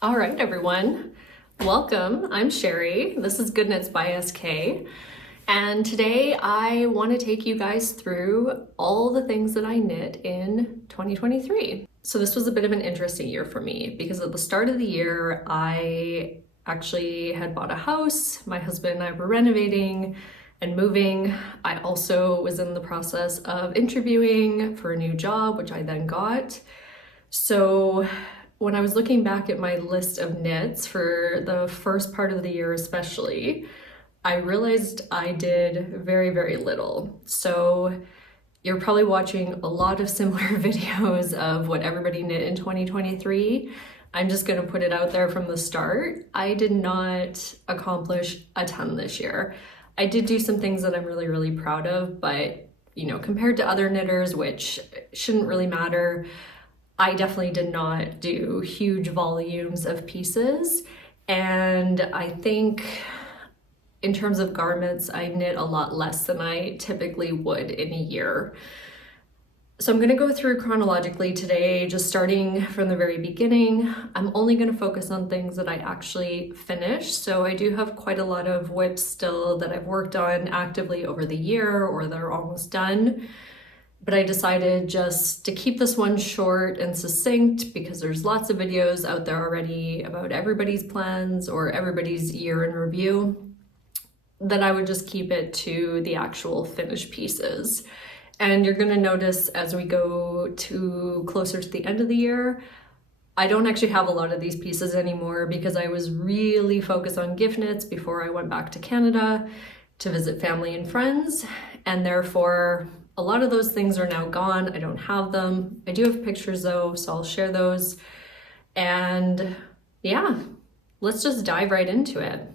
All right, everyone. Welcome. I'm Sherry. This is Good Knits by SK. And today I want to take you guys through all the things that I knit in 2023. So this was a bit of an interesting year for me because at the start of the year, I actually had bought a house. My husband and I were renovating and moving. I also was in the process of interviewing for a new job, which I then got. So when I was looking back at my list of knits for the first part of the year especially, I realized I did very, very little. So you're probably watching a lot of similar videos of what everybody knit in 2023. I'm just gonna put it out there from the start. I did not accomplish a ton this year. I did do some things that I'm really, really proud of, but compared to other knitters, which shouldn't really matter, I definitely did not do huge volumes of pieces. And I think in terms of garments, I knit a lot less than I typically would in a year. So I'm gonna go through chronologically today, just starting from the very beginning. I'm only gonna focus on things that I actually finished. So I do have quite a lot of whips still that I've worked on actively over the year or that are almost done. But I decided just to keep this one short and succinct because there's lots of videos out there already about everybody's plans or everybody's year in review, that I would just keep it to the actual finished pieces. And you're gonna notice as we go to closer to the end of the year, I don't actually have a lot of these pieces anymore because I was really focused on gift knits before I went back to Canada to visit family and friends, and therefore a lot of those things are now gone. I don't have them. I do have pictures though, so I'll share those. And yeah, let's just dive right into it.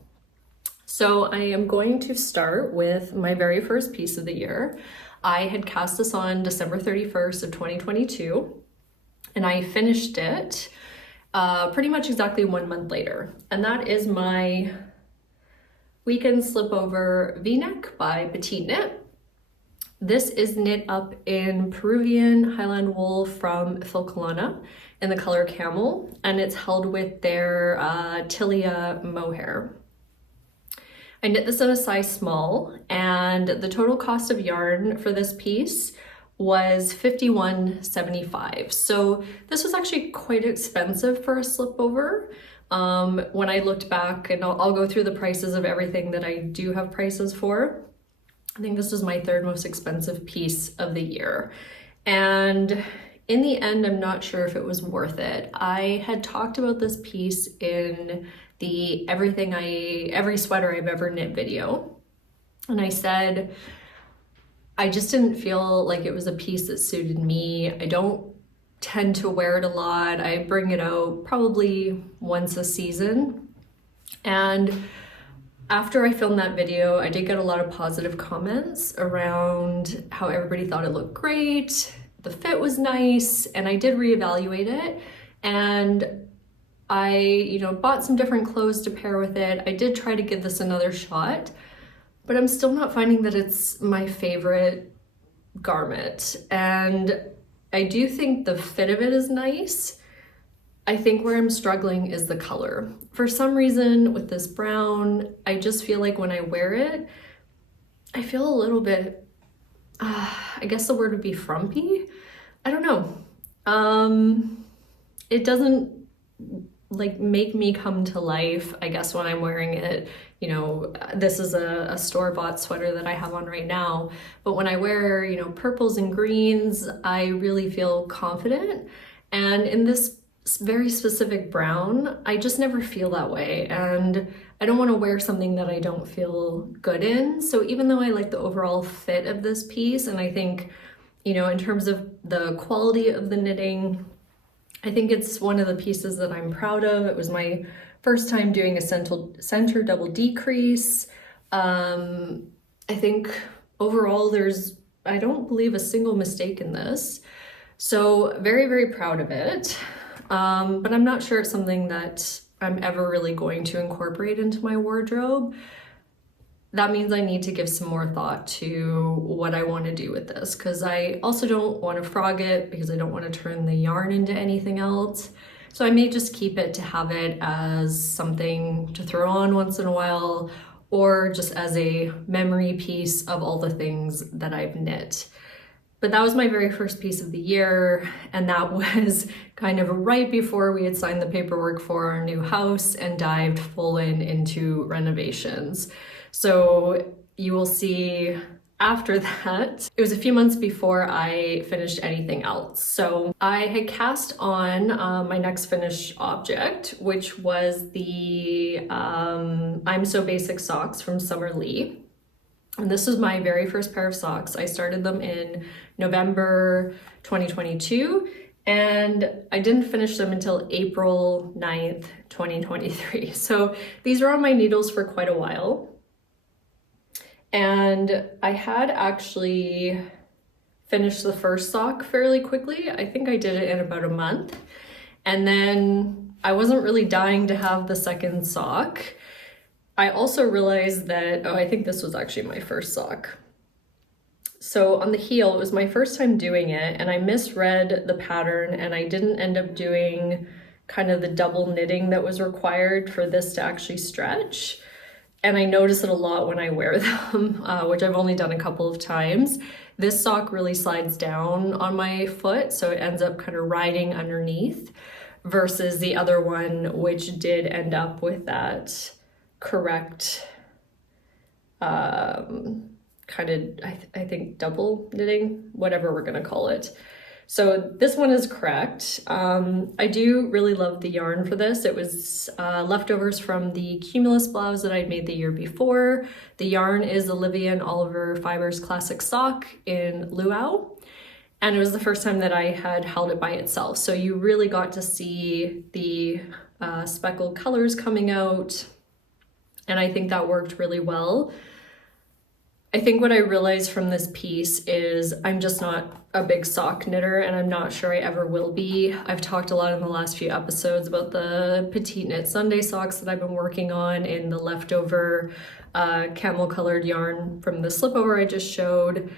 So I am going to start with my very first piece of the year. I had cast this on December 31st of 2022, and I finished it pretty much exactly 1 month later. And that is my Weekend Slipover V-neck by PetiteKnit. This is knit up in Peruvian Highland wool from Filcolana in the color Camel, and it's held with their Tolsta Mohair. I knit this in a size small, and the total cost of yarn for this piece was $51.75. So this was actually quite expensive for a slipover. When I looked back, and I'll go through the prices of everything that I do have prices for. I think this was my third most expensive piece of the year. And in the end, I'm not sure if it was worth it. I had talked about this piece in the every sweater I've ever knit video. And I said, I just didn't feel like it was a piece that suited me. I don't tend to wear it a lot. I bring it out probably once a season. And after I filmed that video, I did get a lot of positive comments around how everybody thought it looked great, the fit was nice, and I did reevaluate it. And I, bought some different clothes to pair with it. I did try to give this another shot, but I'm still not finding that it's my favorite garment. And I do think the fit of it is nice. I think where I'm struggling is the color. For some reason with this brown, I just feel like when I wear it, I feel a little bit, I guess the word would be frumpy. I don't know. It doesn't make me come to life, I guess, when I'm wearing it. This is a store-bought sweater that I have on right now, but when I wear, purples and greens, I really feel confident. And in this very specific brown, I just never feel that way, and I don't want to wear something that I don't feel good in. So even though I like the overall fit of this piece, and I think, in terms of the quality of the knitting, I think it's one of the pieces that I'm proud of. It was my first time doing a center double decrease. I think overall I don't believe a single mistake in this. So very, very proud of it. But I'm not sure it's something that I'm ever really going to incorporate into my wardrobe. That means I need to give some more thought to what I want to do with this, because I also don't want to frog it because I don't want to turn the yarn into anything else. So I may just keep it to have it as something to throw on once in a while, or just as a memory piece of all the things that I've knit. But that was my very first piece of the year, and that was kind of right before we had signed the paperwork for our new house and dived full into renovations. So you will see after that, it was a few months before I finished anything else. So I had cast on my next finished object, which was the I'm So Basic socks from Summer Lee. And this was my very first pair of socks. I started them in November 2022, and I didn't finish them until April 9th, 2023. So these were on my needles for quite a while. And I had actually finished the first sock fairly quickly. I think I did it in about a month. And then I wasn't really dying to have the second sock. I also realized that, I think this was actually my first sock. So on the heel, it was my first time doing it, and I misread the pattern, and I didn't end up doing kind of the double knitting that was required for this to actually stretch. And I notice it a lot when I wear them, which I've only done a couple of times. This sock really slides down on my foot, so it ends up kind of riding underneath, versus the other one, which did end up with that correct kind of, I think double knitting, whatever we're gonna call it. So this one is correct. I do really love the yarn for this. It was leftovers from the Cumulus blouse that I'd made the year before. The yarn is Olivia and Oliver Fibers Classic Sock in Luau. And it was the first time that I had held it by itself. So you really got to see the speckled colors coming out. And I think that worked really well. I think what I realized from this piece is I'm just not a big sock knitter, and I'm not sure I ever will be. I've talked a lot in the last few episodes about the PetiteKnit Sunday socks that I've been working on in the leftover camel colored yarn from the Slipover I just showed.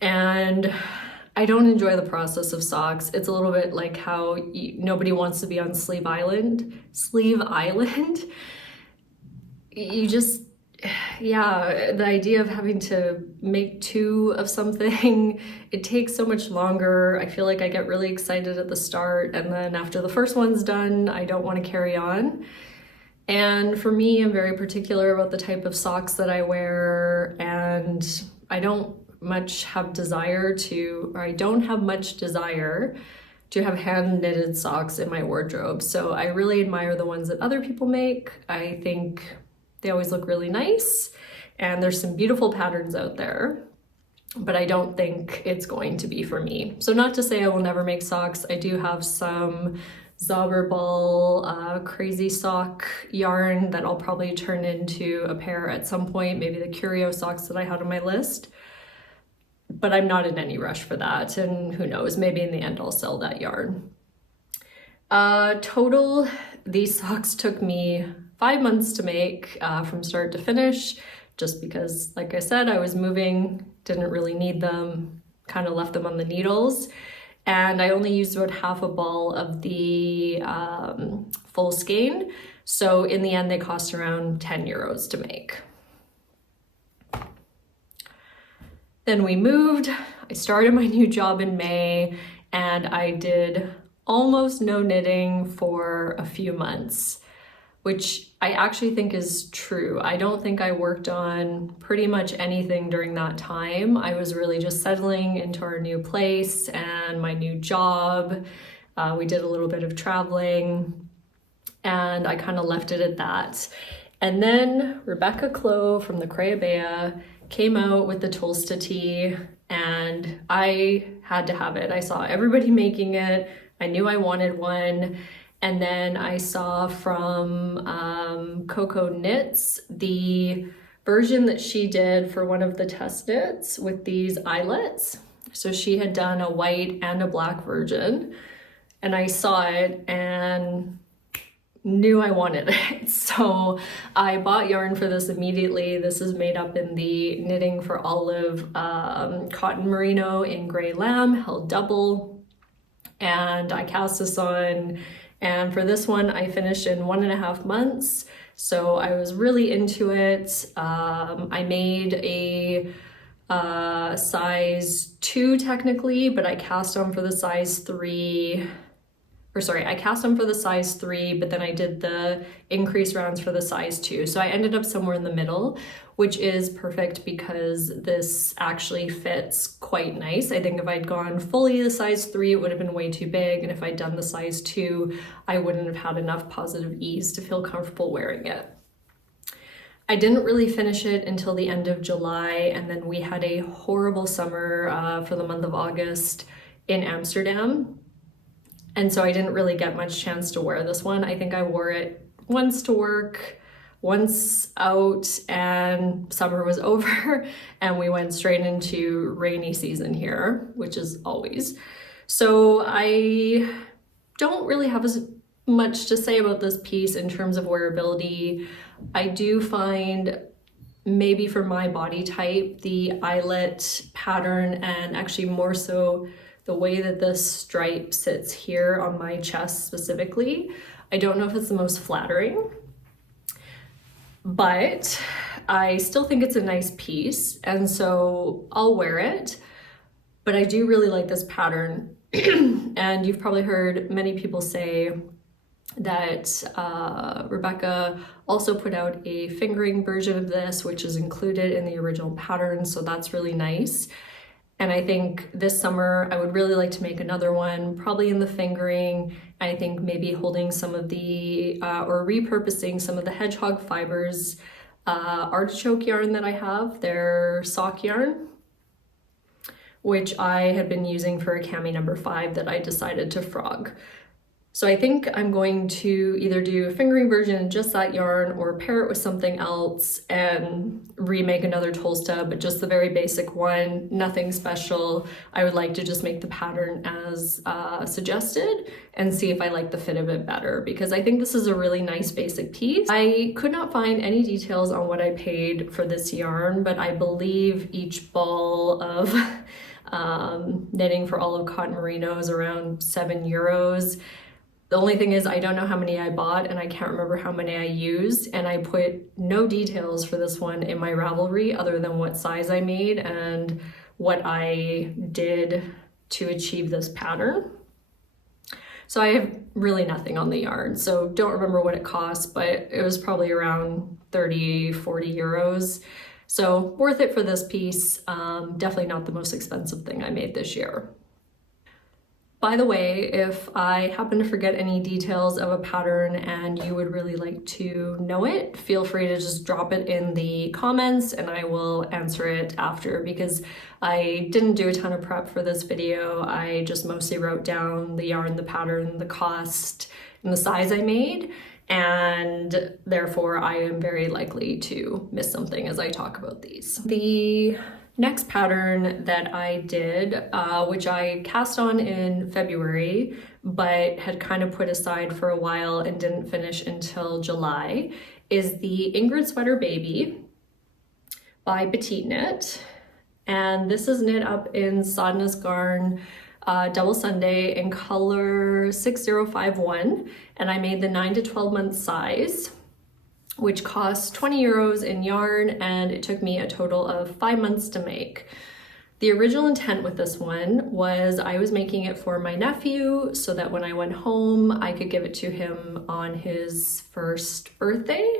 And I don't enjoy the process of socks. It's a little bit like how nobody wants to be on Sleeve Island. You just, yeah, the idea of having to make two of something, it takes so much longer. I feel like I get really excited at the start, and then after the first one's done, I don't want to carry on. And for me, I'm very particular about the type of socks that I wear, and I don't have much desire to have hand knitted socks in my wardrobe. So I really admire the ones that other people make. I think they always look really nice, and there's some beautiful patterns out there, but I don't think it's going to be for me. So not to say I will never make socks. I do have some Zauberball crazy sock yarn that I'll probably turn into a pair at some point, maybe the Curio socks that I had on my list. But I'm not in any rush for that, and who knows, maybe in the end I'll sell that yarn. Total, these socks took me 5 months to make from start to finish, just because, like I said, I was moving, didn't really need them, kind of left them on the needles. And I only used about half a ball of the full skein. So in the end, they cost around 10 euros to make. Then we moved, I started my new job in May, and I did almost no knitting for a few months, which I actually think is true. I don't think I worked on pretty much anything during that time. I was really just settling into our new place and my new job. We did a little bit of traveling, and I kind of left it at that. And then Rebecca Clow from the Crayabea came out with the Tolsta Tee, and I had to have it. I saw everybody making it. I knew I wanted one. And then I saw from Coco Knits the version that she did for one of the test knits with these eyelets. So she had done a white and a black version, and I saw it and knew I wanted it. So I bought yarn for this immediately. This is made up in the Knitting for Olive cotton merino in gray lamb, held double. and I cast this on, and for this one I finished in 1.5 months, so I was really into it. I made a size 2 technically, but I cast on for the size 3, or sorry, I cast on for the size 3, but then I did the increase rounds for the size 2. So I ended up somewhere in the middle, which is perfect because this actually fits quite nice. I think if I'd gone fully the size 3, it would have been way too big. And if I'd done the size 2, I wouldn't have had enough positive ease to feel comfortable wearing it. I didn't really finish it until the end of July, and then we had a horrible summer for the month of August in Amsterdam. And so I didn't really get much chance to wear this one. I think I wore it once to work, once out, and summer was over and we went straight into rainy season here, which is always. So I don't really have as much to say about this piece in terms of wearability. I do find, maybe for my body type, the eyelet pattern, and actually more so the way that this stripe sits here on my chest specifically, I don't know if it's the most flattering, but I still think it's a nice piece, and so I'll wear it. But I do really like this pattern. And you've probably heard many people say that Rebecca also put out a fingering version of this, which is included in the original pattern, so that's really nice. And I think this summer I would really like to make another one, probably in the fingering. I think maybe holding some of the, or repurposing some of the hedgehog fibers artichoke yarn that I have, their sock yarn, which I had been using for a cami number 5 that I decided to frog. So I think I'm going to either do a fingering version in just that yarn or pair it with something else and remake another Tolsta, but just the very basic one, nothing special. I would like to just make the pattern as suggested and see if I like the fit of it better, because I think this is a really nice basic piece. I could not find any details on what I paid for this yarn, but I believe each ball of knitting for all of Cotton Merino is around €7. The only thing is I don't know how many I bought, and I can't remember how many I used, and I put no details for this one in my Ravelry other than what size I made and what I did to achieve this pattern. So I have really nothing on the yarn, so don't remember what it cost, but it was probably around 30-40 euros. So worth it for this piece. Definitely not the most expensive thing I made this year. By the way, if I happen to forget any details of a pattern and you would really like to know it, feel free to just drop it in the comments and I will answer it after, because I didn't do a ton of prep for this video. I just mostly wrote down the yarn, the pattern, the cost, and the size I made, and therefore I am very likely to miss something as I talk about these. The next pattern that I did, which I cast on in February, but had kind of put aside for a while and didn't finish until July, is the Ingrid Sweater Baby by PetiteKnit. And this is knit up in Sodness Garn Double Sunday in color 6051. And I made the 9 to 12 month size, which cost 20 euros in yarn, and it took me a total of 5 months to make. The original intent with this one was I was making it for my nephew so that when I went home, I could give it to him on his first birthday.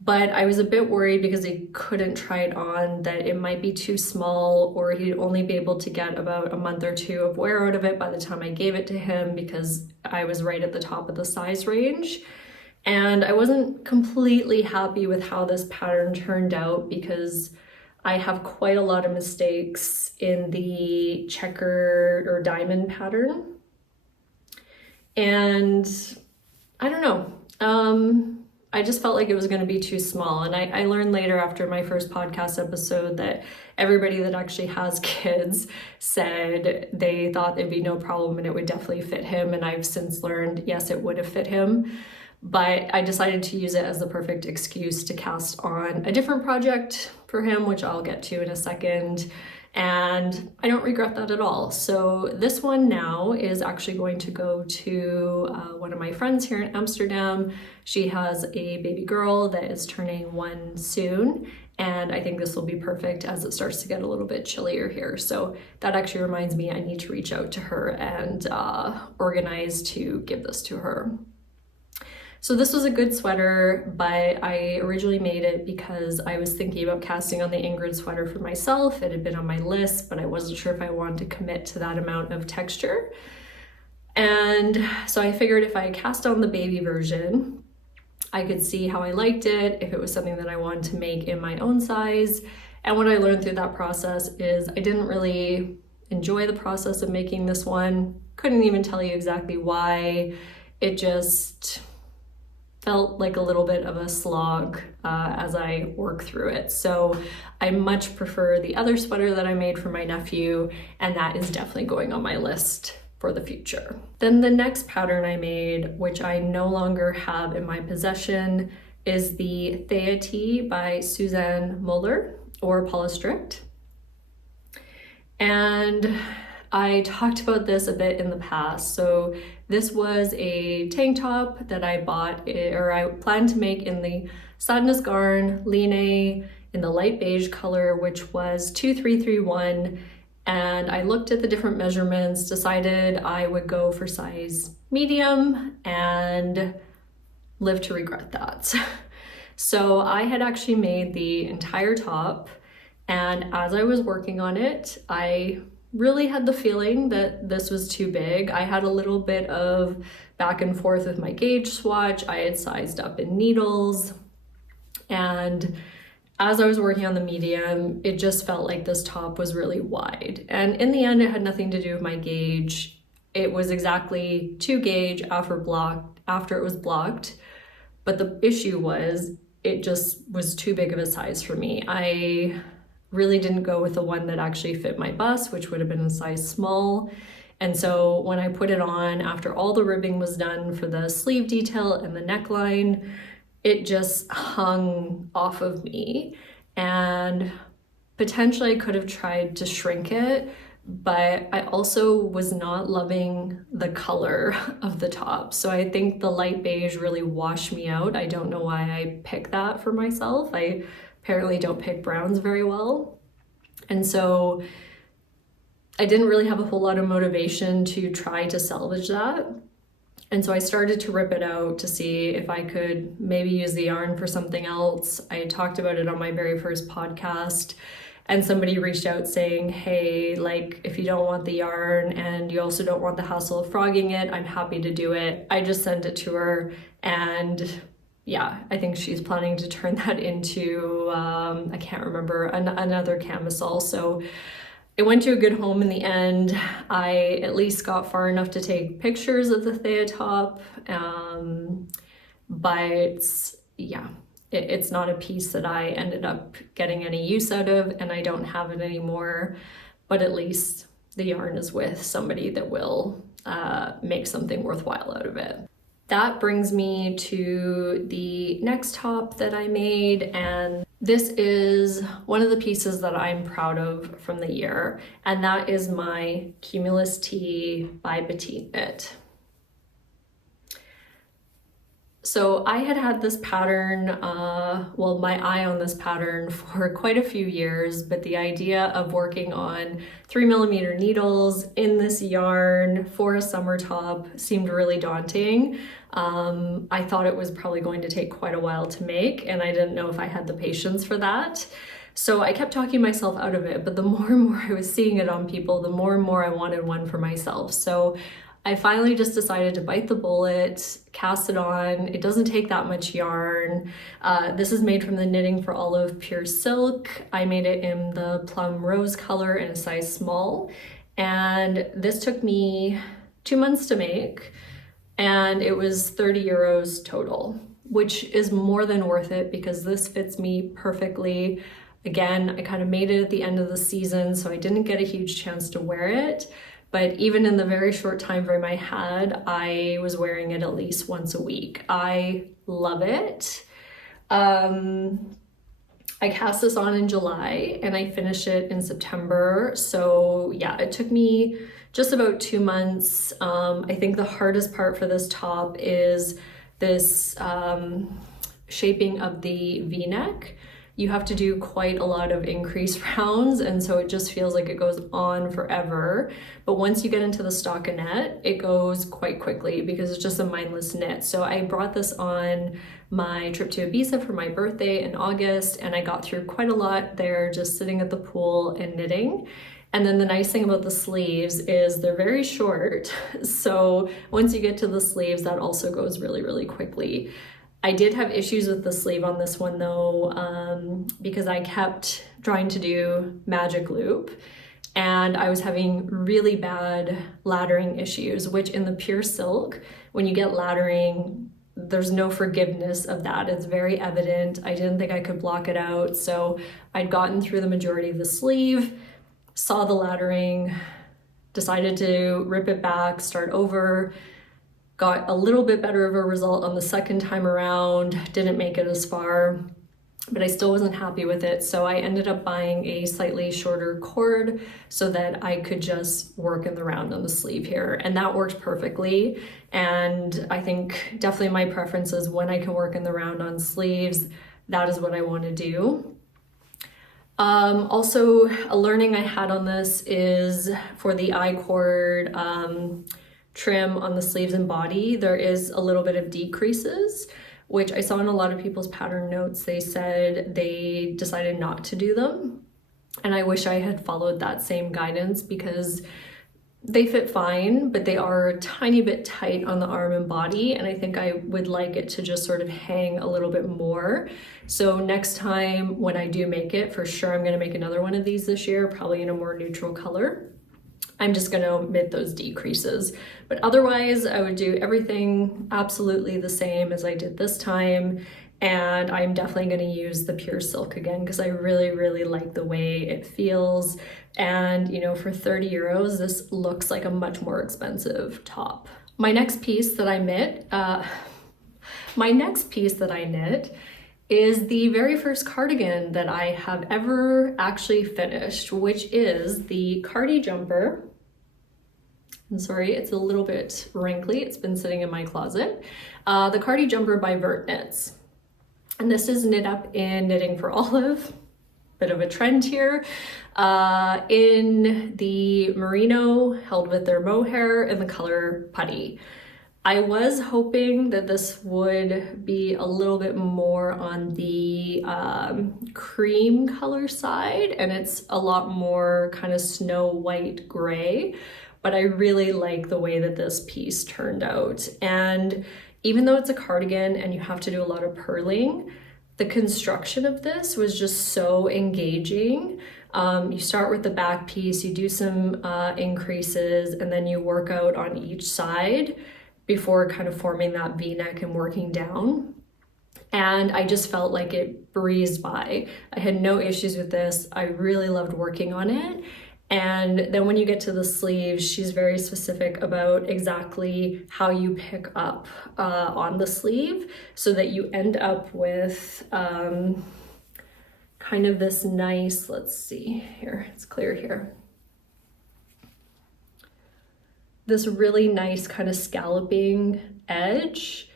But I was a bit worried because he couldn't try it on, that it might be too small, or he'd only be able to get about a month or 2 of wear out of it by the time I gave it to him, because I was right at the top of the size range. And I wasn't completely happy with how this pattern turned out, because I have quite a lot of mistakes in the checkered or diamond pattern. And I don't know, I just felt like it was going to be too small. And I learned later after my first podcast episode that everybody that actually has kids said they thought it'd be no problem and it would definitely fit him. And I've since learned, yes, it would have fit him. But I decided to use it as the perfect excuse to cast on a different project for him, which I'll get to in a second. and I don't regret that at all. So this one now is actually going to go to one of my friends here in Amsterdam. She has a baby girl that is turning 1 soon, and I think this will be perfect as it starts to get a little bit chillier here. So that actually reminds me I need to reach out to her and organize to give this to her. So this was a good sweater, but I originally made it because I was thinking about casting on the Ingrid sweater for myself. It had been on my list, but I wasn't sure if I wanted to commit to that amount of texture. And so I figured if I cast on the baby version, I could see how I liked it, if it was something that I wanted to make in my own size. And what I learned through that process is I didn't really enjoy the process of making this one. Couldn't even tell you exactly why. It just felt like a little bit of a slog as I work through it. So I much prefer the other sweater that I made for my nephew, and that is definitely going on my list for the future. Then the next pattern I made, which I no longer have in my possession, is the Thea Tee by Suzanne Muller, or Paula Strict. And I talked about this a bit in the past. So this was a tank top that I bought, or I planned to make in the Sadness Garn Line in the light beige color, which was 2331. And I looked at the different measurements, decided I would go for size medium, and live to regret that. So I had actually made the entire top, and as I was working on it, I really had the feeling that this was too big. I had a little bit of back and forth with my gauge swatch. I had sized up in needles, and as I was working on the medium, it just felt like this top was really wide. And in the end, it had nothing to do with my gauge. It was exactly 2 gauge after it was blocked. But the issue was, it just was too big of a size for me. I really didn't go with the one that actually fit my bust, which would have been a size small. And so when I put it on, after all the ribbing was done for the sleeve detail and the neckline, it just hung off of me. And potentially I could have tried to shrink it, but I also was not loving the color of the top. So I think the light beige really washed me out. I don't know why I picked that for myself. I apparently don't pick browns very well. And so I didn't really have a whole lot of motivation to try to salvage that. And so I started to rip it out to see if I could maybe use the yarn for something else. I talked about it on my very first podcast, and somebody reached out saying, hey, like, if you don't want the yarn and you also don't want the hassle of frogging it, I'm happy to do it. I just sent it to her, and yeah, I think she's planning to turn that into, I can't remember, another camisole. So it went to a good home in the end. I at least got far enough to take pictures of the Thea top, but yeah, it's not a piece that I ended up getting any use out of, and I don't have it anymore, but at least the yarn is with somebody that will make something worthwhile out of it. That brings me to the next top that I made, and this is one of the pieces that I'm proud of from the year, and that is my Cumulus Tee by PetiteKnit. So I had this pattern, well, my eye on this pattern for quite a few years, but the idea of working on 3mm needles in this yarn for a summer top seemed really daunting. I thought it was probably going to take quite a while to make, and I didn't know if I had the patience for that. So I kept talking myself out of it, but the more and more I was seeing it on people, the more and more I wanted one for myself. So I finally just decided to bite the bullet, cast it on. It doesn't take that much yarn. This is made from the Knitting for Olive Pure Silk. I made it in the plum rose color in a size small. And this took me 2 months to make, and it was 30 euros total, which is more than worth it because this fits me perfectly. Again, I kind of made it at the end of the season, so I didn't get a huge chance to wear it. But even in the very short time frame I had, I was wearing it at least once a week. I love it. I cast this on in July and I finished it in September. So yeah, it took me just about 2 months. I think the hardest part for this top is this shaping of the V-neck. You have to do quite a lot of increase rounds, and so it just feels like it goes on forever. But once you get into the stockinette, it goes quite quickly because it's just a mindless knit. So I brought this on my trip to Ibiza for my birthday in August, and I got through quite a lot there just sitting at the pool and knitting. And then the nice thing about the sleeves is they're very short. So once you get to the sleeves, that also goes really, really quickly. I did have issues with the sleeve on this one though, because I kept trying to do magic loop and I was having really bad laddering issues, which in the pure silk, when you get laddering, there's no forgiveness of that. It's very evident. I didn't think I could block it out. So I'd gotten through the majority of the sleeve, saw the laddering, decided to rip it back, start over, got a little bit better of a result on the second time around, didn't make it as far, but I still wasn't happy with it. So I ended up buying a slightly shorter cord so that I could just work in the round on the sleeve here. And that worked perfectly. And I think definitely my preference is when I can work in the round on sleeves, that is what I want to do. Also, a learning I had on this is for the I-cord trim on the sleeves and body, there is a little bit of decreases, which I saw in a lot of people's pattern notes. They said they decided not to do them. And I wish I had followed that same guidance because they fit fine, but they are a tiny bit tight on the arm and body. And I think I would like it to just sort of hang a little bit more. So next time when I do make it, for sure, I'm gonna make another one of these this year, probably in a more neutral color. I'm just gonna omit those decreases. But otherwise, I would do everything absolutely the same as I did this time. And I'm definitely gonna use the pure silk again because I really, really like the way it feels. And you know, for 30 euros, this looks like a much more expensive top. My next piece that I knit, is the very first cardigan that I have ever actually finished, which is the CARDI Jumper. I'm sorry, it's a little bit wrinkly. It's been sitting in my closet. The CARDI Jumper by Vert Knits. And this is knit up in Knitting for Olive. Bit of a trend here. In the merino held with their mohair in the color Putty. I was hoping that this would be a little bit more on the cream color side, and it's a lot more kind of snow white gray, but I really like the way that this piece turned out. And even though it's a cardigan and you have to do a lot of purling, the construction of this was just so engaging. You start with the back piece, you do some increases, and then you work out on each side before kind of forming that V-neck and working down. And I just felt like it breezed by. I had no issues with this. I really loved working on it. And then when you get to the sleeves, she's very specific about exactly how you pick up on the sleeve so that you end up with kind of this nice, let's see here, it's clear here. This really nice kind of scalloping edge,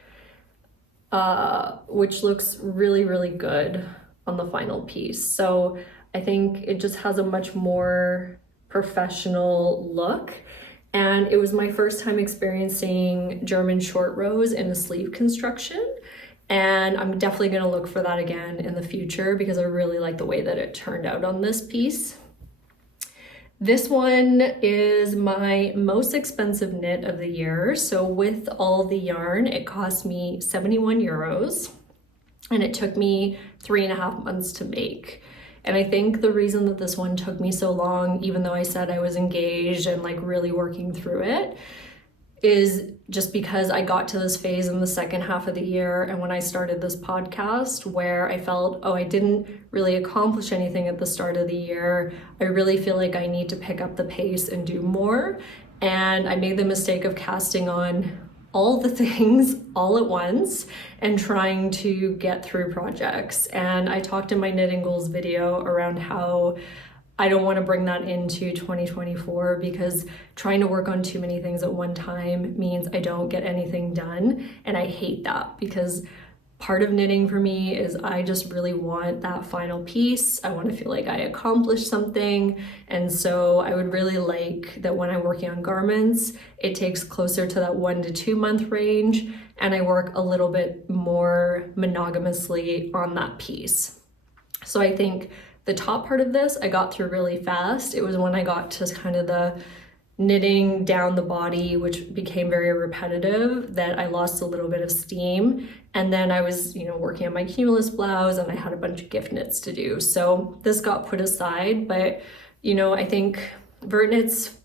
which looks really, really good on the final piece. So I think it just has a much more professional look. And it was my first time experiencing German short rows in a sleeve construction. And I'm definitely gonna look for that again in the future because I really like the way that it turned out on this piece. This one is my most expensive knit of the year. So with all the yarn, it cost me 71 euros and it took me 3.5 months to make. And I think the reason that this one took me so long, even though I said I was engaged and like really working through it, is just because I got to this phase in the second half of the year and when I started this podcast where I felt, oh, I didn't really accomplish anything at the start of the year. I really feel like I need to pick up the pace and do more. And I made the mistake of casting on all the things all at once and trying to get through projects. And I talked in my knitting goals video around how I don't want to bring that into 2024 because trying to work on too many things at one time means I don't get anything done. And I hate that because part of knitting for me is I just really want that final piece. I want to feel like I accomplished something. And so I would really like that when I'm working on garments, it takes closer to that 1 to 2 month range. And I work a little bit more monogamously on that piece. So I think the top part of this, I got through really fast. It was when I got to kind of the knitting down the body, which became very repetitive, that I lost a little bit of steam. And then I was, working on my Cumulus blouse and I had a bunch of gift knits to do. So this got put aside, but I think vert knits,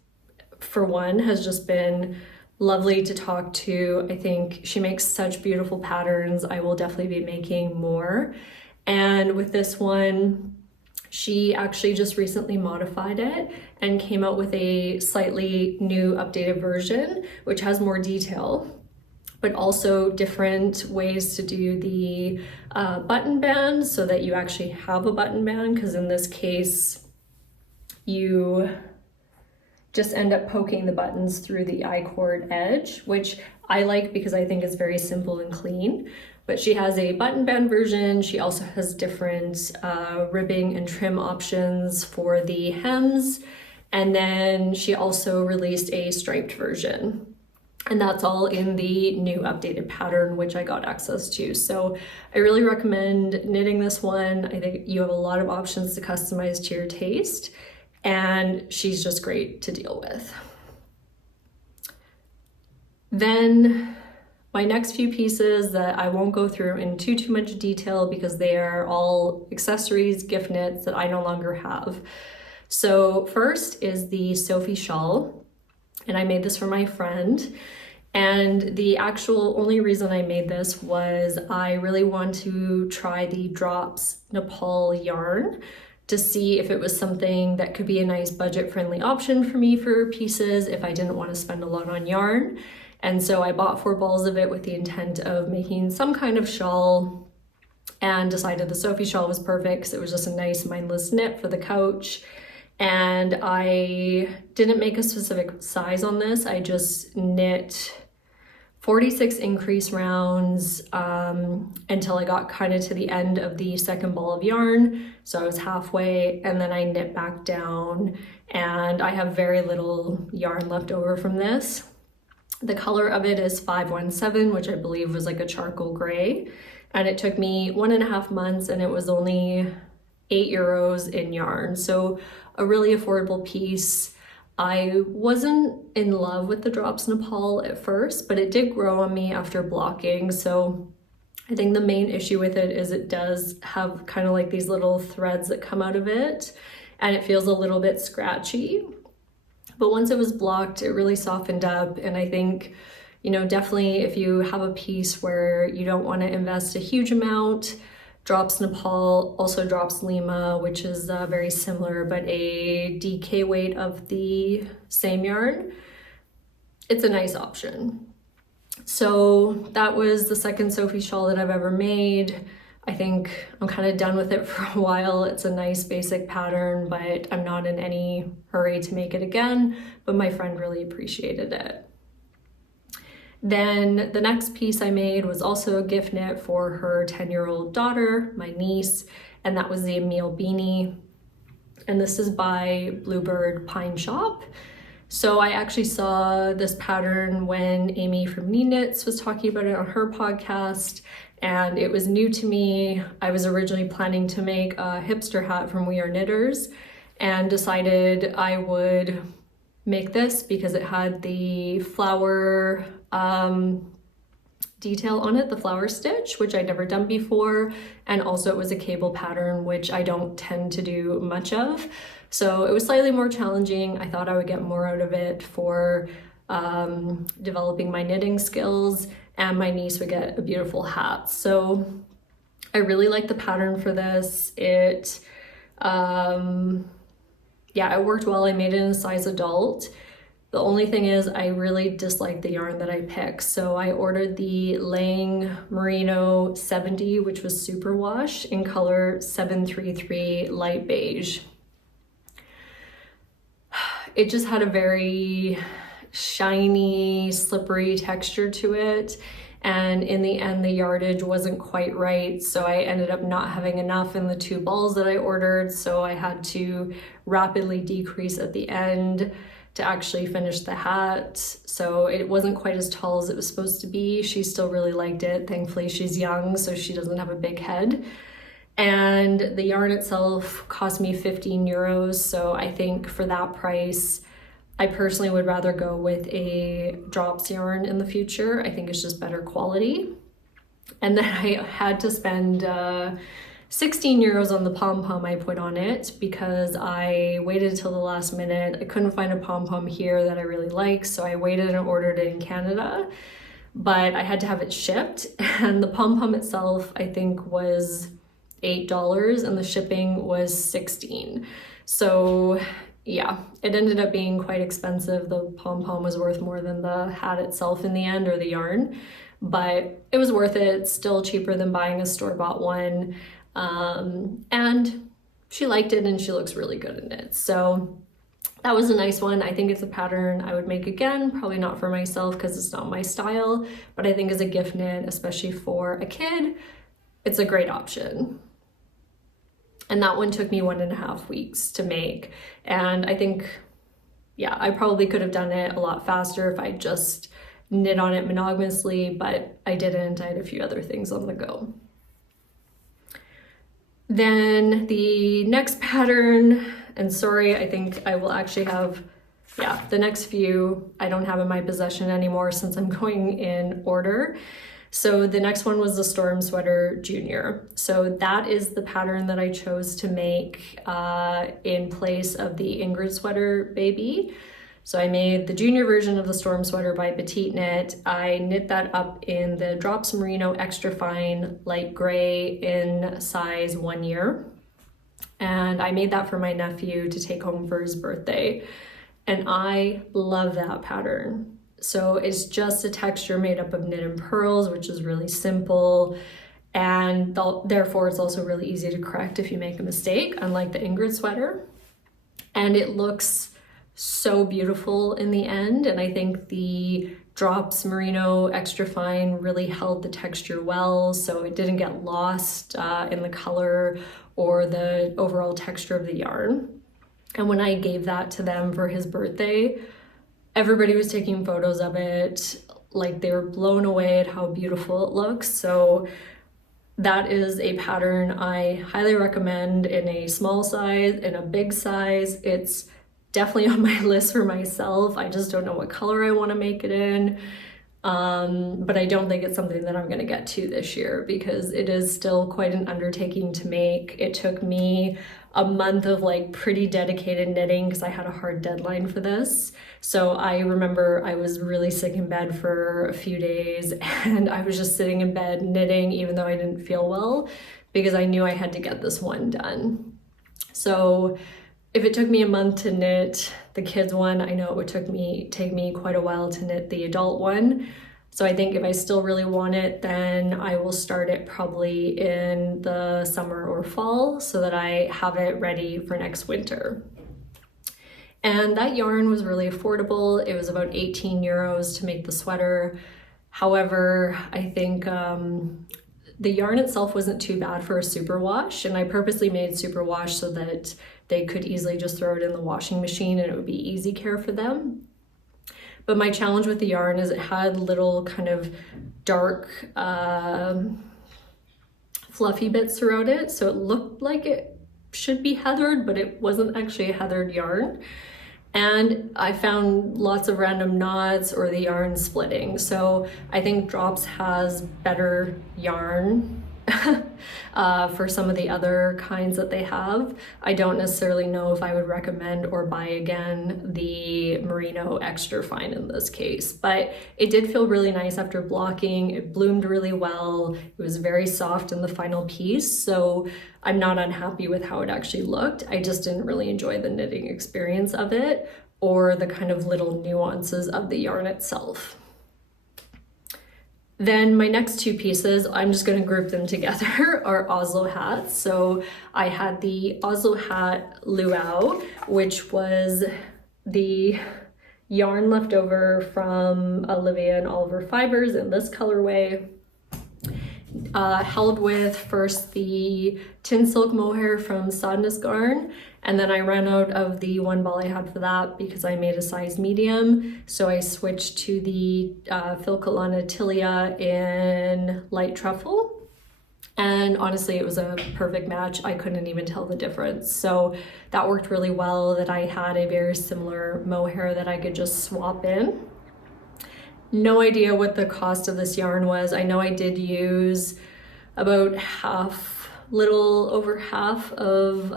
for one, has just been lovely to talk to. I think she makes such beautiful patterns. I will definitely be making more. And with this one, she actually just recently modified it and came out with a slightly new updated version, which has more detail, but also different ways to do the button band so that you actually have a button band, because in this case, you just end up poking the buttons through the I-cord edge, which I like because I think it's very simple and clean. But she has a button band version. She also has different ribbing and trim options for the hems. And then she also released a striped version. And that's all in the new updated pattern, which I got access to. So I really recommend knitting this one. I think you have a lot of options to customize to your taste. And she's just great to deal with. Then my next few pieces that I won't go through in too much detail because they are all accessories, gift knits that I no longer have. So first is the Sophie Shawl, and I made this for my friend. And the actual only reason I made this was I really want to try the Drops Nepal yarn to see if it was something that could be a nice budget-friendly option for me for pieces if I didn't want to spend a lot on yarn. And so I bought 4 balls of it with the intent of making some kind of shawl and decided the Sophie Shawl was perfect because it was just a nice mindless knit for the couch. And I didn't make a specific size on this. I just knit 46 increase rounds until I got kind of to the end of the second ball of yarn. So I was halfway, and then I knit back down, and I have very little yarn left over from this. The color of it is 517, which I believe was like a charcoal gray. And it took me 1.5 months, and it was only €8 in yarn. So a really affordable piece. I wasn't in love with the Drops Nepal at first, but it did grow on me after blocking. So I think the main issue with it is it does have kind of like these little threads that come out of it, and it feels a little bit scratchy. But once it was blocked, it really softened up. And I think, definitely if you have a piece where you don't want to invest a huge amount, Drops Nepal also drops Lima, which is very similar, but a DK weight of the same yarn. It's a nice option. So that was the second Sophie Shawl that I've ever made. I think I'm kind of done with it for a while. It's a nice basic pattern, but I'm not in any hurry to make it again, but my friend really appreciated it. Then the next piece I made was also a gift knit for her 10-year-old daughter, my niece, and that was the Ammil Beanie. And this is by Bluebird Pine Shop. So I actually saw this pattern when Amy from Knee Knits was talking about it on her podcast, and it was new to me. I was originally planning to make a hipster hat from We Are Knitters and decided I would make this because it had the flower detail on it, the flower stitch, which I'd never done before. And also it was a cable pattern, which I don't tend to do much of. So it was slightly more challenging. I thought I would get more out of it for developing my knitting skills, and my niece would get a beautiful hat. So I really like the pattern for this. It, it worked well. I made it in a size adult. The only thing is I really dislike the yarn that I picked. So I ordered the Lang Merino 70, which was superwash in color 733 light beige. It just had a very shiny, slippery texture to it. And in the end, the yardage wasn't quite right. So I ended up not having enough in the 2 balls that I ordered. So I had to rapidly decrease at the end to actually finish the hat. So it wasn't quite as tall as it was supposed to be. She still really liked it. Thankfully, she's young, so she doesn't have a big head. And the yarn itself cost me 15 euros. So I think for that price, I personally would rather go with a drops yarn in the future. I think it's just better quality. And then I had to spend 16 euros on the pom-pom I put on it because I waited until the last minute. I couldn't find a pom-pom here that I really like, so I waited and ordered it in Canada. But I had to have it shipped, and the pom-pom itself I think was $8 and the shipping was 16. So yeah, it ended up being quite expensive. The pom-pom was worth more than the hat itself in the end, or the yarn, but it was worth it. It's still cheaper than buying a store-bought one. And she liked it and she looks really good in it. So that was a nice one. I think it's a pattern I would make again, probably not for myself because it's not my style, but I think as a gift knit, especially for a kid, it's a great option. And that one took me 1.5 weeks to make. And I think, yeah, I probably could have done it a lot faster if I just knit on it monogamously, but I didn't. I had a few other things on the go. Then the next pattern, and sorry, I think I will actually have, yeah, the next few I don't have in my possession anymore since I'm going in order. So the next one was the Storm Sweater Junior. So that is the pattern that I chose to make in place of the Ingrid sweater baby. So I made the junior version of the Storm Sweater by PetiteKnit. I knit that up in the Drops Merino Extra Fine Light Gray in size 1 year. And I made that for my nephew to take home for his birthday. And I love that pattern. So it's just a texture made up of knit and pearls, which is really simple. And therefore it's also really easy to correct if you make a mistake, unlike the Ingrid sweater. And it looks so beautiful in the end. And I think the Drops Merino Extra Fine really held the texture well, so it didn't get lost in the color or the overall texture of the yarn. And when I gave that to them for his birthday, everybody was taking photos of it. Like, they were blown away at how beautiful it looks. So that is a pattern I highly recommend in a small size, in a big size. It's definitely on my list for myself. I just don't know what color I want to make it in. But I don't think it's something that I'm going to get to this year because it is still quite an undertaking to make. It took me a month of like pretty dedicated knitting because I had a hard deadline for this. So I remember I was really sick in bed for a few days and I was just sitting in bed knitting even though I didn't feel well because I knew I had to get this one done. So if it took me a month to knit the kids one, I know it would take me quite a while to knit the adult one. So I think if I still really want it, then I will start it probably in the summer or fall so that I have it ready for next winter. And that yarn was really affordable. It was about 18 euros to make the sweater. However, I think the yarn itself wasn't too bad for a superwash, and I purposely made superwash so that they could easily just throw it in the washing machine and it would be easy care for them. But my challenge with the yarn is it had little kind of dark fluffy bits throughout it, so it looked like it should be heathered, but it wasn't actually a heathered yarn. And I found lots of random knots or the yarn splitting. So I think Drops has better yarn for some of the other kinds that they have. I don't necessarily know if I would recommend or buy again the Merino Extra Fine in this case, but it did feel really nice after blocking. It bloomed really well. It was very soft in the final piece, so I'm not unhappy with how it actually looked. I just didn't really enjoy the knitting experience of it, or the kind of little nuances of the yarn itself. Then my next two pieces, I'm just going to group them together, are Oslo hats. So I had the Oslo Hat Luau, which was the yarn left over from Olivia and Oliver Fibers in this colorway. Held with first the tin silk mohair from Sadness Garn, and then I ran out of the one ball I had for that because I made a size medium, so I switched to the Filcolana Tilia in light truffle, and honestly it was a perfect match. I couldn't even tell the difference, so that worked really well, that I had a very similar mohair that I could just swap in. No idea what the cost of this yarn was. I know I did use about little over half of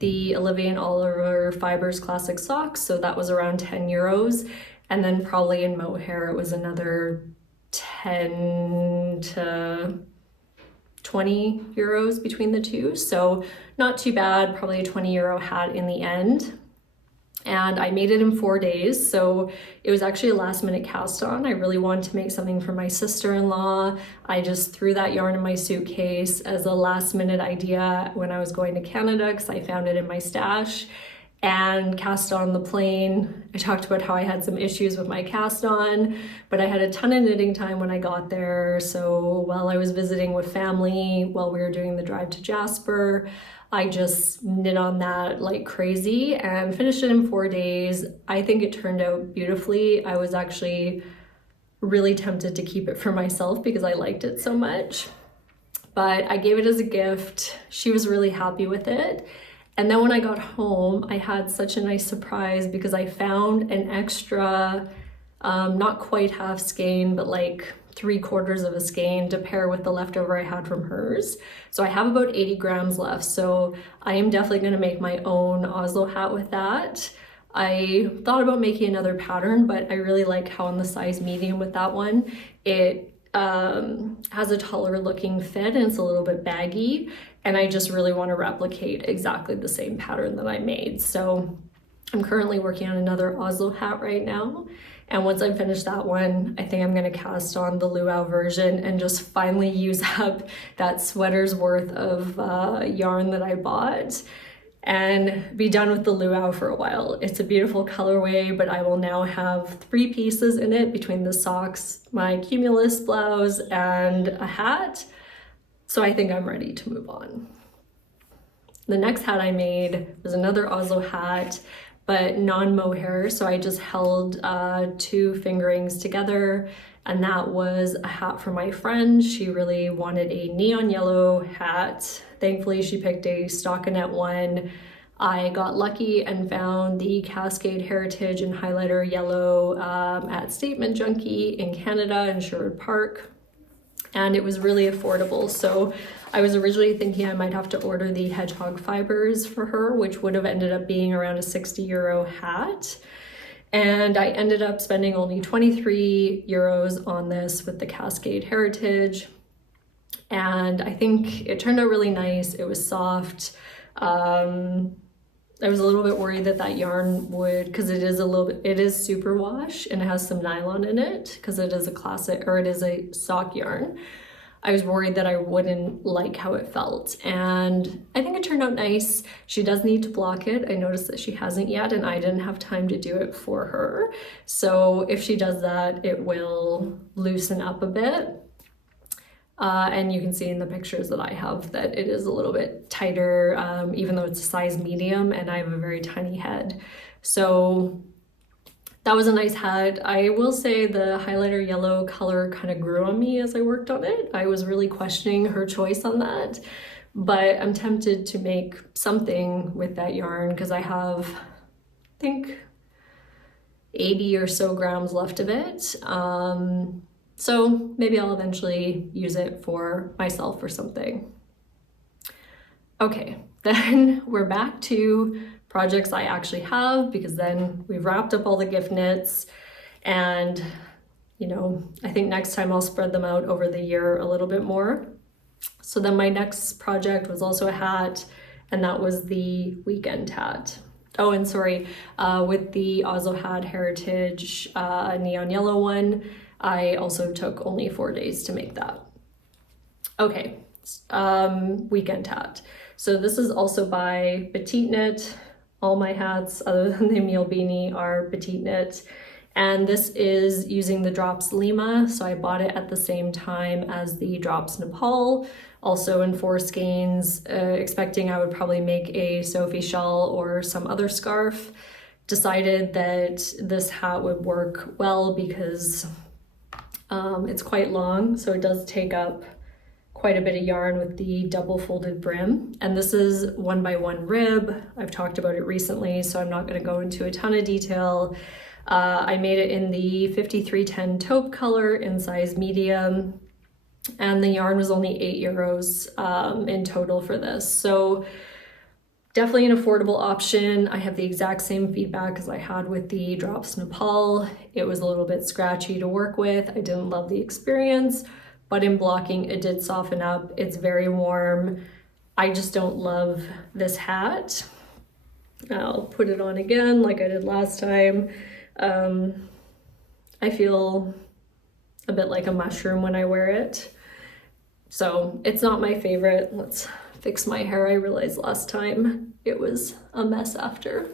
the Olivia and Oliver Fibers Classic Socks, so that was around 10 euros. And then probably in mohair it was another 10 to 20 euros between the two, so not too bad, probably a 20 euro hat in the end. And I made it in 4 days, so it was actually a last minute cast on. I really wanted to make something for my sister-in-law. I just threw that yarn in my suitcase as a last minute idea when I was going to Canada, because I found it in my stash, and cast on the plane. I talked about how I had some issues with my cast on, but I had a ton of knitting time when I got there. So while I was visiting with family, while we were doing the drive to Jasper, I just knit on that like crazy and finished it in 4 days. I think it turned out beautifully. I was actually really tempted to keep it for myself because I liked it so much, but I gave it as a gift. She was really happy with it. And then when I got home, I had such a nice surprise because I found an extra, not quite half skein, but like 3/4 of a skein to pair with the leftover I had from hers. So I have about 80 grams left. So I am definitely going to make my own Oslo hat with that. I thought about making another pattern, but I really like how on the size medium with that one, it has a taller looking fit and it's a little bit baggy. And I just really want to replicate exactly the same pattern that I made. So I'm currently working on another Oslo hat right now. And once I finish that one, I think I'm going to cast on the luau version and just finally use up that sweater's worth of yarn that I bought and be done with the luau for a while. It's a beautiful colorway, but I will now have 3 pieces in it between the socks, my Cumulus blouse, and a hat. So I think I'm ready to move on. The next hat I made was another Oslo hat, but non-mohair. So I just held 2 fingerings together, and that was a hat for my friend. She really wanted a neon yellow hat. Thankfully, she picked a stockinette one. I got lucky and found the Cascade Heritage and Highlighter Yellow at Statement Junkie in Canada in Sherwood Park. And it was really affordable. So I was originally thinking I might have to order the hedgehog fibers for her, which would have ended up being around a 60 euro hat. And I ended up spending only 23 euros on this with the Cascade Heritage. And I think it turned out really nice. It was soft. I was a little bit worried that that yarn would, because it is super wash and it has some nylon in it because it is a classic, or it is a sock yarn. I was worried that I wouldn't like how it felt, and I think it turned out nice. She does need to block it. I noticed that she hasn't yet, and I didn't have time to do it for her. So if she does that, it will loosen up a bit. And you can see in the pictures that I have that it is a little bit tighter, even though it's a size medium and I have a very tiny head. So that was a nice hat. I will say the highlighter yellow color kind of grew on me as I worked on it. I was really questioning her choice on that, but I'm tempted to make something with that yarn because I have, I think, 80 or so grams left of it. So maybe I'll eventually use it for myself or something. Okay, then we're back to projects I actually have, because then we've wrapped up all the gift knits, and I think next time I'll spread them out over the year a little bit more. So then my next project was also a hat, and that was the weekend hat. Oh, and sorry, with the Oslo Hat Heritage neon yellow one, I also took only 4 days to make that. Okay, weekend hat. So this is also by PetiteKnit. All my hats, other than the Ammil Beanie, are PetiteKnit. And this is using the Drops Lima, so I bought it at the same time as the Drops Nepal, also in 4 skeins, expecting I would probably make a Sophie Shawl or some other scarf. Decided that this hat would work well because it's quite long, so it does take up quite a bit of yarn with the double folded brim. And this is 1x1 rib. I've talked about it recently, so I'm not going to go into a ton of detail. I made it in the 5310 taupe color in size medium, and the yarn was only €8 in total for this. So definitely an affordable option. I have the exact same feedback as I had with the Drops Nepal. It was a little bit scratchy to work with. I didn't love the experience, but in blocking it did soften up. It's very warm. I just don't love this hat. I'll put it on again like I did last time. I feel a bit like a mushroom when I wear it. So it's not my favorite. Let's fix my hair. I realized last time it was a mess after.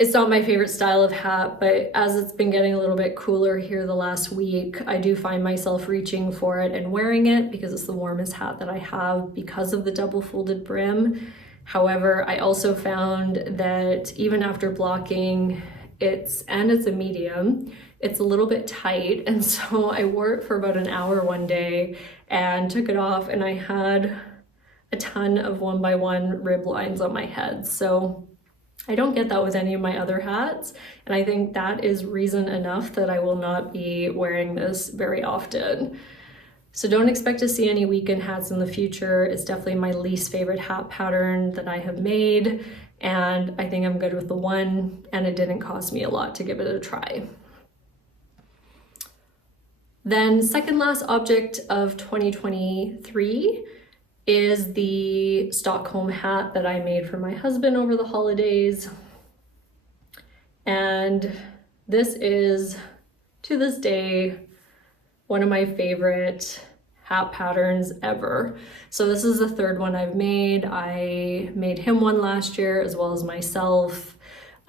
It's not my favorite style of hat, but as it's been getting a little bit cooler here the last week, I do find myself reaching for it and wearing it because it's the warmest hat that I have because of the double folded brim. However, I also found that even after blocking, it's a medium, it's a little bit tight, and so I wore it for about an hour one day and took it off, and I had a ton of 1x1 rib lines on my head. So I don't get that with any of my other hats, and I think that is reason enough that I will not be wearing this very often. So don't expect to see any weekend hats in the future. It's definitely my least favorite hat pattern that I have made, and I think I'm good with the one, and it didn't cost me a lot to give it a try. Then second last object of 2023 is the Stockholm hat that I made for my husband over the holidays. And this is, to this day, one of my favorite hat patterns ever. So this is the third one I've made. I made him one last year as well as myself.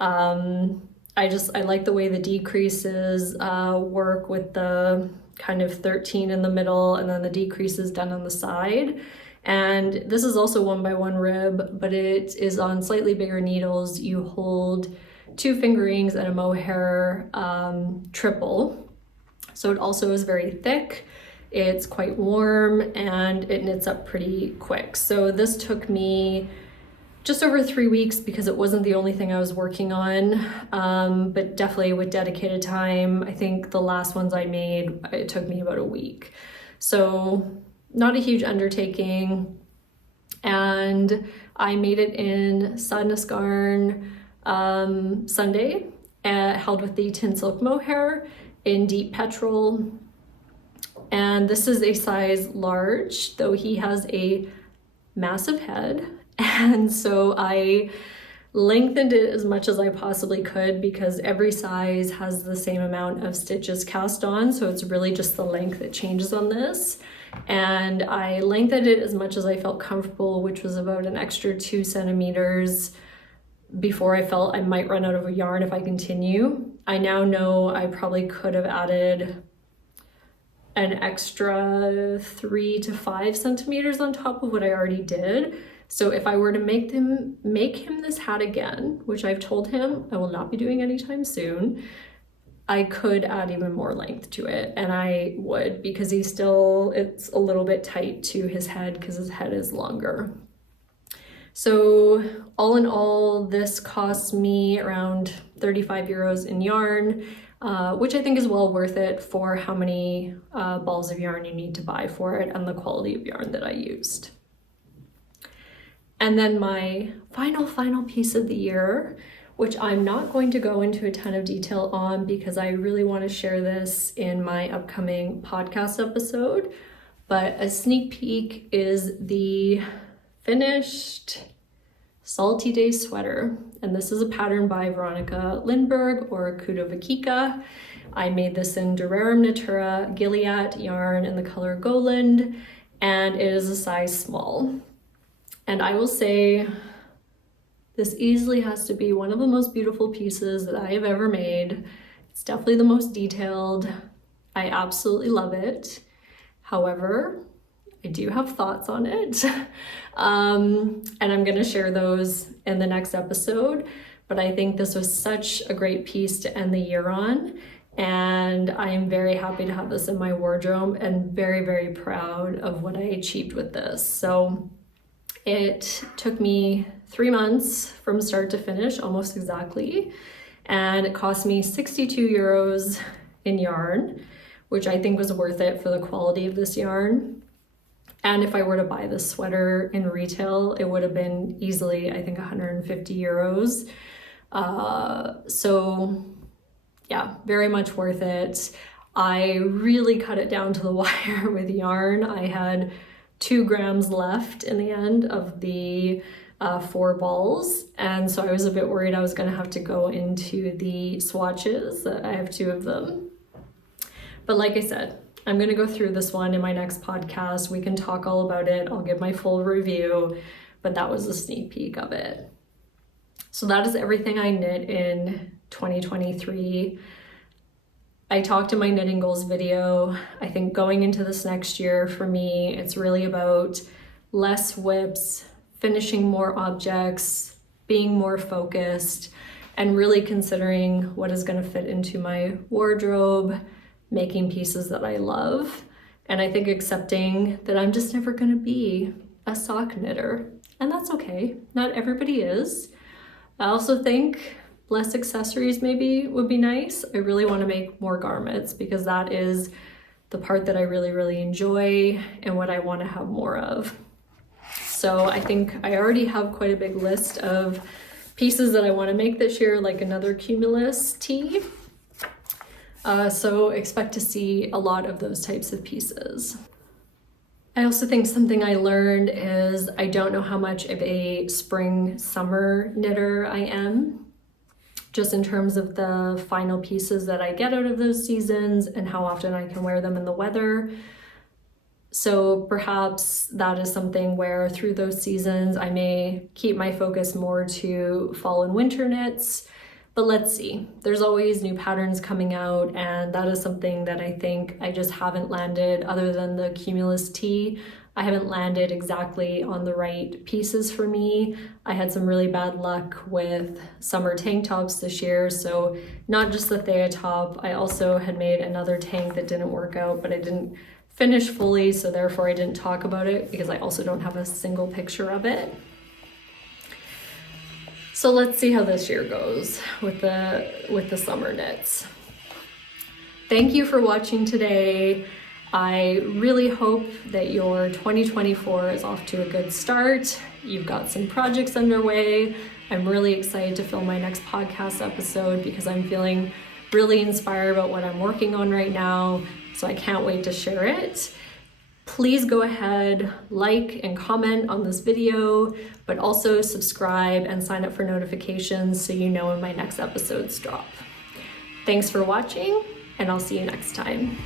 I like the way the decreases work with the kind of 13 in the middle and then the decreases done on the side. And this is also 1x1 rib, but it is on slightly bigger needles. You hold 2 fingerings and a mohair triple. So it also is very thick. It's quite warm and it knits up pretty quick. So this took me just over 3 weeks because it wasn't the only thing I was working on, but definitely with dedicated time. I think the last ones I made, it took me about a week. So not a huge undertaking. And I made it in Sadness Garn Sunday, held with the Tin Silk Mohair in Deep Petrol. And this is a size large, though he has a massive head. And so I lengthened it as much as I possibly could because every size has the same amount of stitches cast on. So it's really just the length that changes on this. And I lengthened it as much as I felt comfortable, which was about an extra 2 centimeters before I felt I might run out of yarn if I continue. I now know I probably could have added an extra 3 to 5 centimeters on top of what I already did. So if I were to make him this hat again, which I've told him I will not be doing anytime soon, I could add even more length to it, and I would, because it's a little bit tight to his head because his head is longer. So all in all, this cost me around 35 euros in yarn, which I think is well worth it for how many balls of yarn you need to buy for it and the quality of yarn that I used. And then my final piece of the year, which I'm not going to go into a ton of detail on because I really want to share this in my upcoming podcast episode, but a sneak peek is the finished Salty Day Sweater. And this is a pattern by Veronica Lindberg or Kudovakika. I made this in Durarum Natura Gilead yarn in the color Goland, and it is a size small. And I will say, this easily has to be one of the most beautiful pieces that I have ever made. It's definitely the most detailed. I absolutely love it. However, I do have thoughts on it. And I'm gonna share those in the next episode. But I think this was such a great piece to end the year on. And I'm very happy to have this in my wardrobe and very, very proud of what I achieved with this. So it took me 3 months from start to finish, almost exactly. And it cost me 62 euros in yarn, which I think was worth it for the quality of this yarn. And if I were to buy this sweater in retail, it would have been easily, I think, 150 euros. So yeah, very much worth it. I really cut it down to the wire with yarn. I had 2 grams left in the end of the 4 balls. And so I was a bit worried I was gonna have to go into the swatches. I have 2 of them. But like I said, I'm gonna go through this one in my next podcast. We can talk all about it. I'll give my full review, but that was a sneak peek of it. So that is everything I knit in 2023. I talked in my knitting goals video. I think going into this next year for me, it's really about less whips, finishing more objects, being more focused, and really considering what is gonna fit into my wardrobe, making pieces that I love. And I think accepting that I'm just never gonna be a sock knitter. And that's okay, not everybody is. I also think less accessories maybe would be nice. I really wanna make more garments because that is the part that I really, really enjoy and what I wanna have more of. So I think I already have quite a big list of pieces that I wanna make this year, like another Cumulus Tee. So expect to see a lot of those types of pieces. I also think something I learned is I don't know how much of a spring-summer knitter I am, just in terms of the final pieces that I get out of those seasons and how often I can wear them in the weather. So perhaps that is something where through those seasons I may keep my focus more to fall and winter knits. But let's see, there's always new patterns coming out, and that is something that I think I just haven't landed, other than the Cumulus Tee. I haven't landed exactly on the right pieces for me. I had some really bad luck with summer tank tops this year, so not just the Thea top, I also had made another tank that didn't work out, but I didn't finish fully, so therefore I didn't talk about it because I also don't have a single picture of it. So let's see how this year goes with the summer knits. Thank you for watching today. I really hope that your 2024 is off to a good start. You've got some projects underway. I'm really excited to film my next podcast episode because I'm feeling really inspired about what I'm working on right now. So I can't wait to share it. Please go ahead, like and comment on this video, but also subscribe and sign up for notifications so you know when my next episodes drop. Thanks for watching, and I'll see you next time.